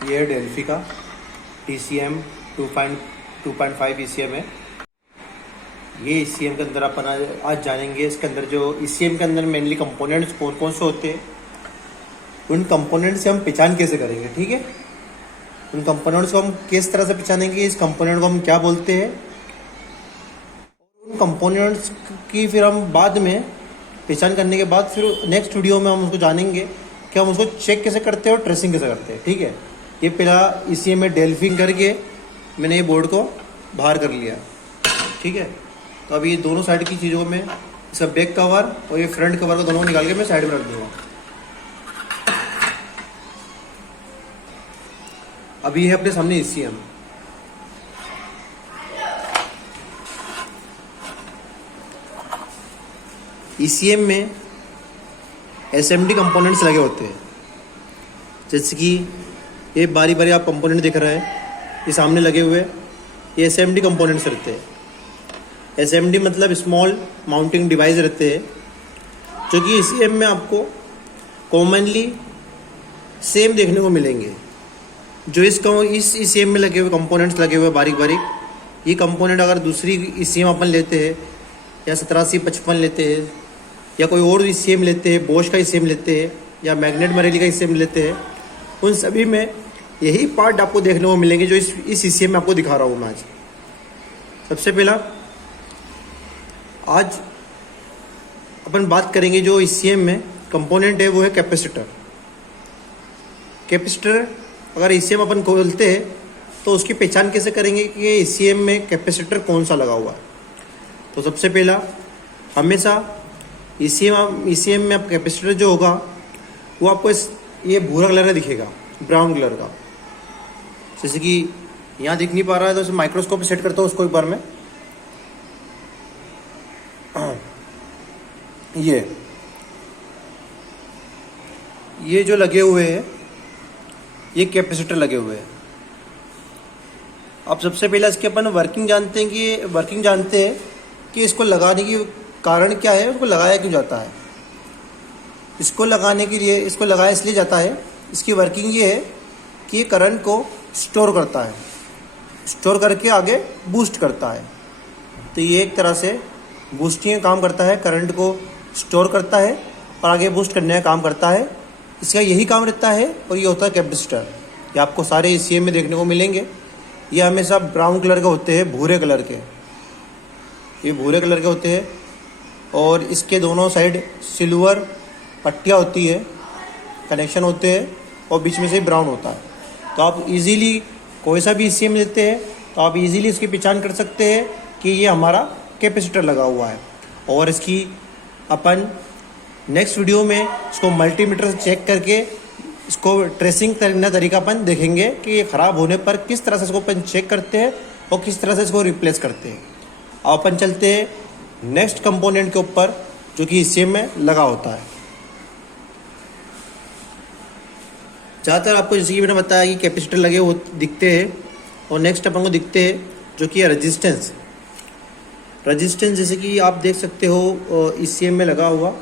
ये है डेल्फी का TCM 2.5 ECM है। ये ECM के अंदर अपन आज जानेंगे। इसके अंदर जो ECM के अंदर मेनली कंपोनेंट्स कौन कौन से होते हैं, उन कंपोनेंट्स से हम पहचान कैसे करेंगे। ठीक है, उन कंपोनेंट्स को हम किस तरह से पहचानेंगे, इस कंपोनेंट को हम क्या बोलते हैं, उन कंपोनेंट्स की फिर हम बाद में पहचान करने के बाद फिर नेक्स्ट वीडियो में हम उसको जानेंगे कि हम उसको चेक कैसे करते हैं और ट्रेसिंग कैसे करते हैं। ठीक है, ये पहला ECM में डेल्फिंग करके मैंने ये बोर्ड को बाहर कर लिया। ठीक है, तो अभी ये दोनों साइड की चीज़ों में इसका बैक कवर और ये फ्रंट कवर को दोनों निकाल के मैं साइड में रख दूँगा। अभी है अपने सामने ECM। ECM में SMD कंपोनेंट्स लगे होते हैं, जैसे कि ये बारी बारी आप कंपोनेंट दिख रहा है, ये सामने लगे हुए, ये SMD कंपोनेंट्स रहते हैं। SMD मतलब स्मॉल माउंटिंग डिवाइस रहते हैं, जो कि ECM में आपको कॉमनली सेम देखने को मिलेंगे। जो इस ECM में लगे हुए कंपोनेंट्स लगे हुए बारीक बारीक, ये कंपोनेंट अगर दूसरी ECM अपन लेते हैं या 8755 लेते हैं या कोई और ECM लेते हैं, बोश का ECM लेते हैं या मैग्नेट मरेली का ECM लेते हैं, उन सभी में यही पार्ट आपको देखने को मिलेंगे जो इस ECM में आपको दिखा रहा हूँ मैं आज। सबसे पहला आज अपन बात करेंगे जो ECM में कंपोनेंट है वो है कैपेसिटर। कैपेसिटर अगर ECM अपन खोलते हैं तो उसकी पहचान कैसे करेंगे कि ये ECM में कैपेसिटर कौन सा लगा हुआ है। तो सबसे पहला हमेशा ECM में आप कैपेसिटर जो होगा वो आपको ये भूरा कलर का दिखेगा, ब्राउन कलर का। जैसे कि यहाँ दिख नहीं पा रहा है तो माइक्रोस्कोप पे सेट करता हूँ उसको एक बार में। ये जो लगे हुए हैं ये कैपेसिटर लगे हुए हैं। अब सबसे पहले इसके अपन वर्किंग जानते हैं कि इसको लगाने की कारण क्या है, उसको लगाया क्यों जाता है। इसको लगाया इसलिए जाता है, इसकी वर्किंग ये है कि ये करंट को स्टोर करता है, स्टोर करके आगे बूस्ट करता है। तो ये एक तरह से बूस्टिंग का काम करता है, करंट को स्टोर करता है और आगे बूस्ट करने का काम करता है। इसका यही काम रहता है और ये होता है कैपेसिटर। ये आपको सारे ECM में देखने को मिलेंगे। ये हमेशा ब्राउन कलर के होते हैं, भूरे कलर के, ये भूरे कलर के होते हैं और इसके दोनों साइड सिल्वर पट्टियाँ होती है, कनेक्शन होते हैं और बीच में से ब्राउन होता है। तो आप इजीली कोई सा भी ECM लेते हैं तो आप इजीली इसकी पहचान कर सकते हैं कि ये हमारा कैपेसिटर लगा हुआ है। और इसकी अपन नेक्स्ट वीडियो में इसको मल्टीमीटर से चेक करके इसको ट्रेसिंग करने का तरीका अपन देखेंगे कि ये ख़राब होने पर किस तरह से इसको अपन चेक करते हैं और किस तरह से इसको रिप्लेस करते हैं। अब अपन चलते हैं नेक्स्ट कंपोनेंट के ऊपर जो कि ECM में लगा होता है। ज़्यादातर आपको जैसे कि मैंने बताया कि कैपेसिटर लगे वो दिखते हैं और नेक्स्ट अपन को दिखते हैं जो कि है रेजिस्टेंस। जैसे कि आप देख सकते हो ECM में लगा हुआ,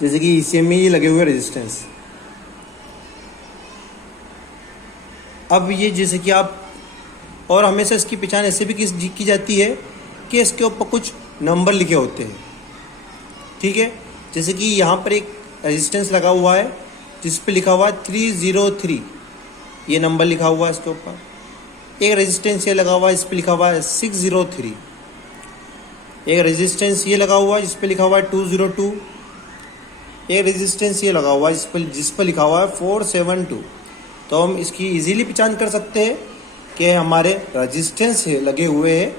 जैसे कि ECM में ये लगे हुए रेजिस्टेंस। अब ये जैसे कि आप, और हमेशा इसकी पहचान ऐसे भी की जाती है कि इसके ऊपर कुछ नंबर लिखे होते हैं। ठीक है, जैसे कि यहाँ पर एक रेजिस्टेंस लगा हुआ है जिस पे लिखा हुआ है 303, ये नंबर लिखा हुआ है इसके ऊपर। एक रेजिस्टेंस ये लगा हुआ है, इस पे लिखा हुआ है 603। एक रेजिस्टेंस ये लगा हुआ है जिस पे लिखा हुआ है 202। एक रेजिस्टेंस ये लगा हुआ है जिस पर लिखा हुआ है 472। तो हम इसकी इजीली पहचान कर सकते हैं कि हमारे रेजिस्टेंस लगे हुए हैं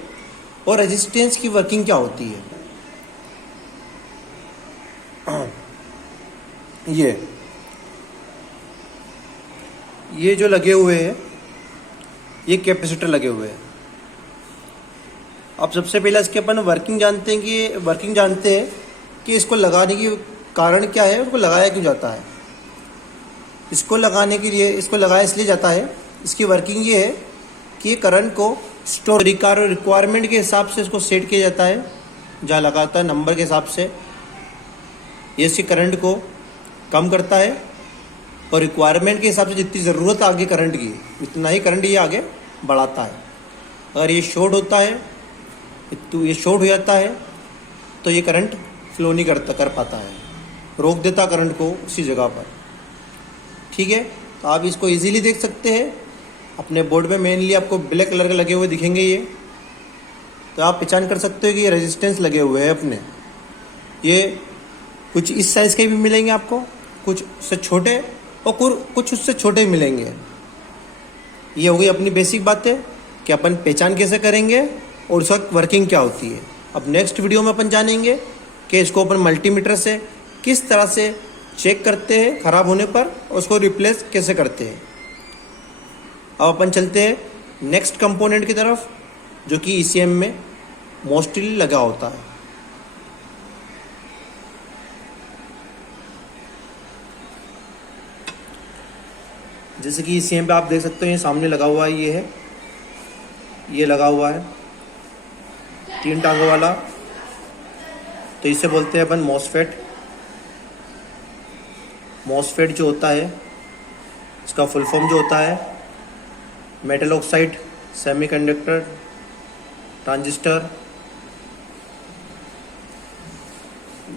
और रेजिस्टेंस की वर्किंग क्या होती है। ये जो लगे हुए हैं ये कैपेसिटर लगे हुए हैं। अब सबसे पहले इसके अपन वर्किंग जानते हैं कि इसको लगाने की कारण क्या है, उसको लगाया क्यों जाता है। इसको लगाया इसलिए जाता है, इसकी वर्किंग ये है कि करंट को स्टोर रिक्वायरमेंट के हिसाब से इसको सेट किया जाता है, जहाँ लगाता है नंबर के हिसाब से। ये इसके करंट को कम करता है और रिक्वायरमेंट के हिसाब से जितनी ज़रूरत आगे करंट की उतना ही करंट ये आगे बढ़ाता है। अगर ये शॉर्ट होता है तो ये शॉर्ट हो जाता है तो ये करंट फ्लो नहीं कर पाता है, रोक देता करंट को उसी जगह पर। ठीक है, तो आप इसको इजीली देख सकते हैं अपने बोर्ड में। मेनली आपको ब्लैक कलर के लगे हुए दिखेंगे ये, तो आप पहचान कर सकते हो कि ये रेजिस्टेंस लगे हुए हैं अपने। ये कुछ इस साइज़ के भी मिलेंगे आपको, कुछ उससे छोटे और कुछ उससे छोटे भी मिलेंगे। ये हो गई अपनी बेसिक बातें कि अपन पहचान कैसे करेंगे और उसका वर्किंग क्या होती है। अब नेक्स्ट वीडियो में अपन जानेंगे कि इसको अपन मल्टीमीटर से किस तरह से चेक करते हैं ख़राब होने पर और उसको रिप्लेस कैसे करते हैं। अब अपन चलते हैं नेक्स्ट कंपोनेंट की तरफ जो कि ECM में मोस्टली लगा होता है। जैसे कि ECM पे आप देख सकते हो ये सामने लगा हुआ है, ये है, ये लगा हुआ है 3 टांगों वाला, तो इसे बोलते हैं अपन मॉसफेट। मॉसफेट जो होता है इसका फुल फॉर्म जो होता है मेटल ऑक्साइड सेमीकंडक्टर ट्रांजिस्टर।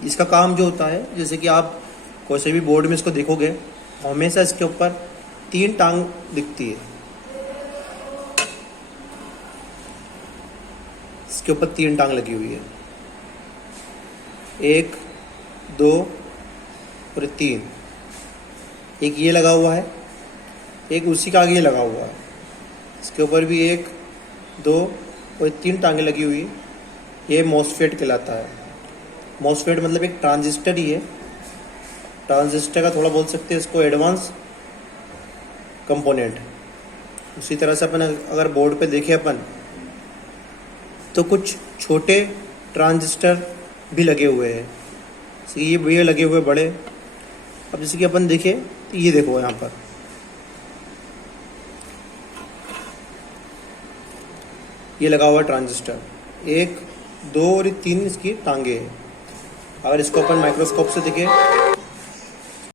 इसका काम जो होता है, जैसे कि आप कोई से भी बोर्ड में इसको देखोगे हमेशा इसके ऊपर 3 टांग दिखती है, इसके ऊपर 3 टांग लगी हुई है, 1 2 और 3। एक ये लगा हुआ है, एक उसी का आगे लगा हुआ है, इसके ऊपर भी 1 2 और 3 टांगें लगी हुई। ये मॉसफेट कहलाता है। मॉसफेट मतलब एक ट्रांजिस्टर ही है, ट्रांजिस्टर का थोड़ा बोल सकते हैं इसको एडवांस कंपोनेंट। उसी तरह से अपन अगर बोर्ड पे देखें अपन तो कुछ छोटे ट्रांजिस्टर भी लगे हुए हैं, ये लगे हुए बड़े। अब जैसे कि अपन देखें तो ये देखो यहाँ पर ये लगा हुआ ट्रांजिस्टर, 1 2 और 3 इसकी टांगे हैं। अगर इसको अपन माइक्रोस्कोप से देखें